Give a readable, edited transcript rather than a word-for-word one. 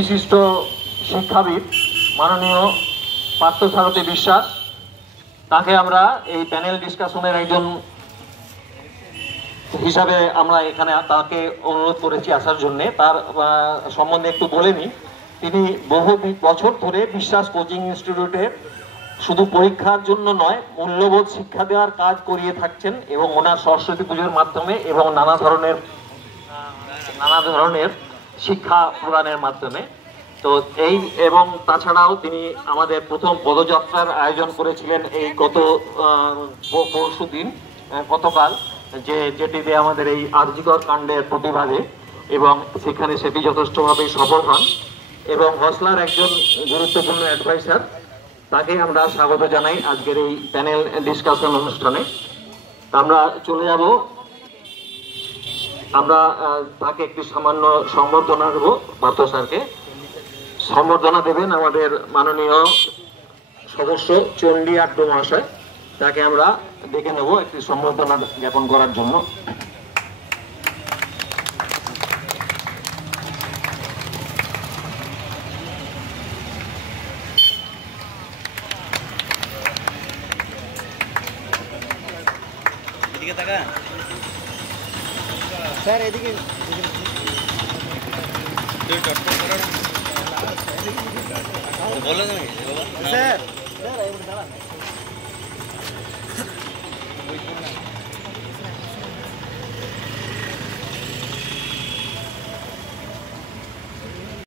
বিশিষ্ট শিক্ষাবিদ মাননীয় পার্থসারথী বিশ্বাস, তাকে আমরা এই প্যানেল ডিসকাশনের একজন হিসাবে আমরা এখানে তাকে অনুরোধ করেছি আসার জন্য। তার সম্বন্ধে একটু বলে নিই। তিনি বহু বছর ধরে বিশ্বাস কোচিং ইনস্টিটিউটে শুধু পরীক্ষার জন্য নয়, মূল্যবোধ শিক্ষা দেওয়ার কাজ করিয়ে থাকছেন এবং ওনার সরস্বতী পুজোর মাধ্যমে এবং নানা ধরনের শিক্ষা প্রদানের মাধ্যমে। তো এই এবং তাছাড়াও তিনি আমাদের প্রথম পদযাত্রার আয়োজন করেছিলেন এই গতকাল, যেটিতে আমাদের এই আরজিকর কাণ্ডের প্রতিবাদে, এবং সেখানে সেটি যথেষ্টভাবে সফল হন এবং হসলার একজন গুরুত্বপূর্ণ অ্যাডভাইসার। তাকে আমরা স্বাগত জানাই আজকের এই প্যানেল ডিসকাশন অনুষ্ঠানে। আমরা চলে যাব, আমরা তাকে একটি সামান্য সম্বর্ধনা দেব। পার্থ স্যারকে সম্বর্ধনা দেবেন আমাদের মাননীয় সদস্য চণ্ডী আড্ড মহাশয়। তাকে আমরা ডেকে নেব একটি সম্বর্ধনা জ্ঞাপন করার জন্য। স্যার এদিকে বললেন স্যার।